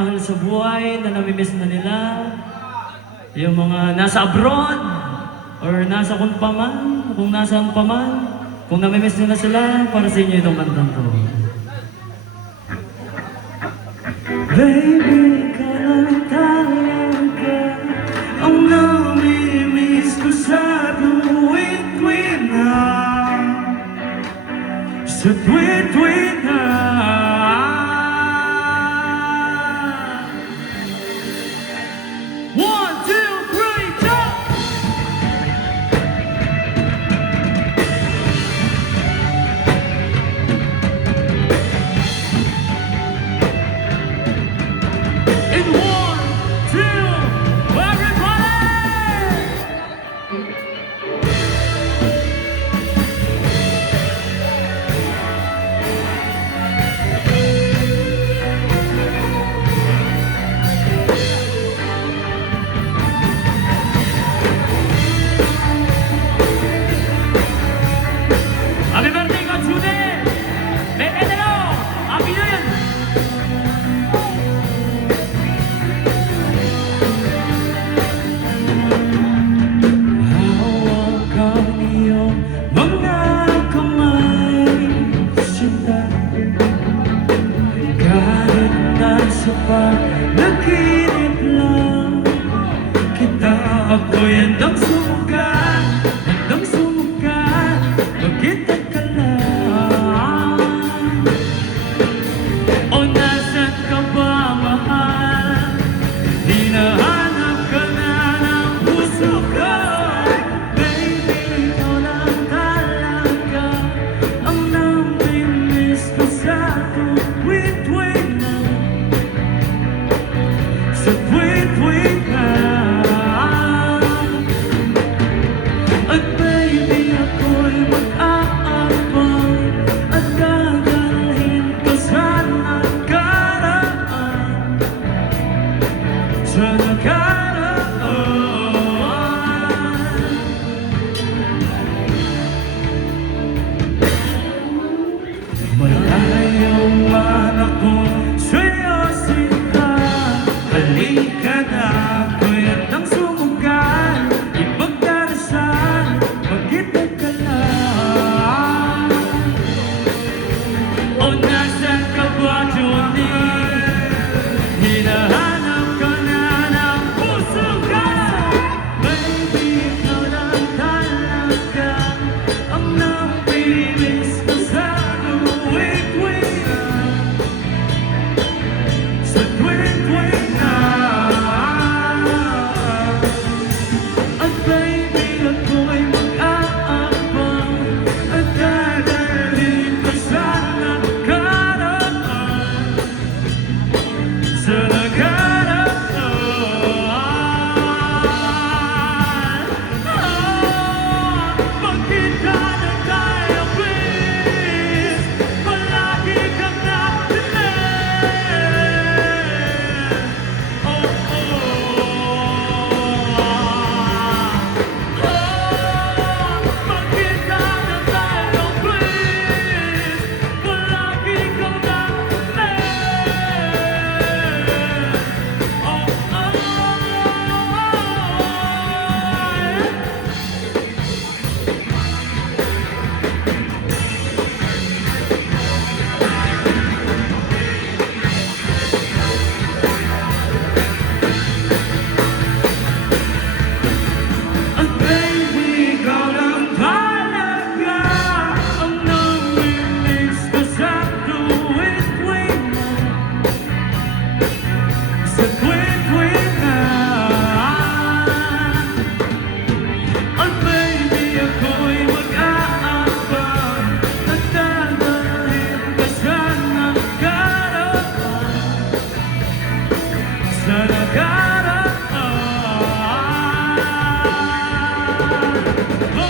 Mahal sa buhay na namimiss na nila, yung mga nasa abroad, or nasa kung paman, kung nasaan paman, kung namimiss nila sila, para sa inyo itong kantang to. Baby, ka lang talaga ang namimiss ko sa tuwid-tuwid na, sa tuwid-tuwid na. One, two, three, jump! In one, two, everybody! Happy birthday, Coach Jude! Bebe de lo! Happy New Year! Hawak ang iyong mga kamay, sinta. Kahit nasa panaginip lang kita, ako'y handang sumukat, handang sumukat, magkita ka lang. O nasan ka ba, mahal? Hinahanap ka na ng puso ko. Baby, ikaw lang talaga ang namimiss ko sa tuwid-tuwid na, sa tuwid-tuwid na. At baby, ako'y mag-aabang at dadalhin ka sa nakaraan, sa nakaraan. Malayo man ako sa'yo, sinta. Halika na, ako'y handang sumukat, ipagdarasal, magkita ka lang. O nasan ka ba, Johnny? Hinahanap ka na ng puso ko. Baby, ikaw lang talaga ang namimiss ko sa tuwid-tuwid na, sa tuwid-tuwid na. At baby, ako'y mag-aabang at dadalhin ka sa nakaraan, sa nakaraan. Magkita na tayo, please. Palagi kang nakikinig. Oh, magkita na tayo, please. Palagi kang at baby, ikaw lang talaga ang namimiss ko sa tuwid-tuwid na, sa tuwid-tuwid na. At baby, ako'y mag-aabang at dadalhin ka sa nakaraan, sa nakaraan. Oh,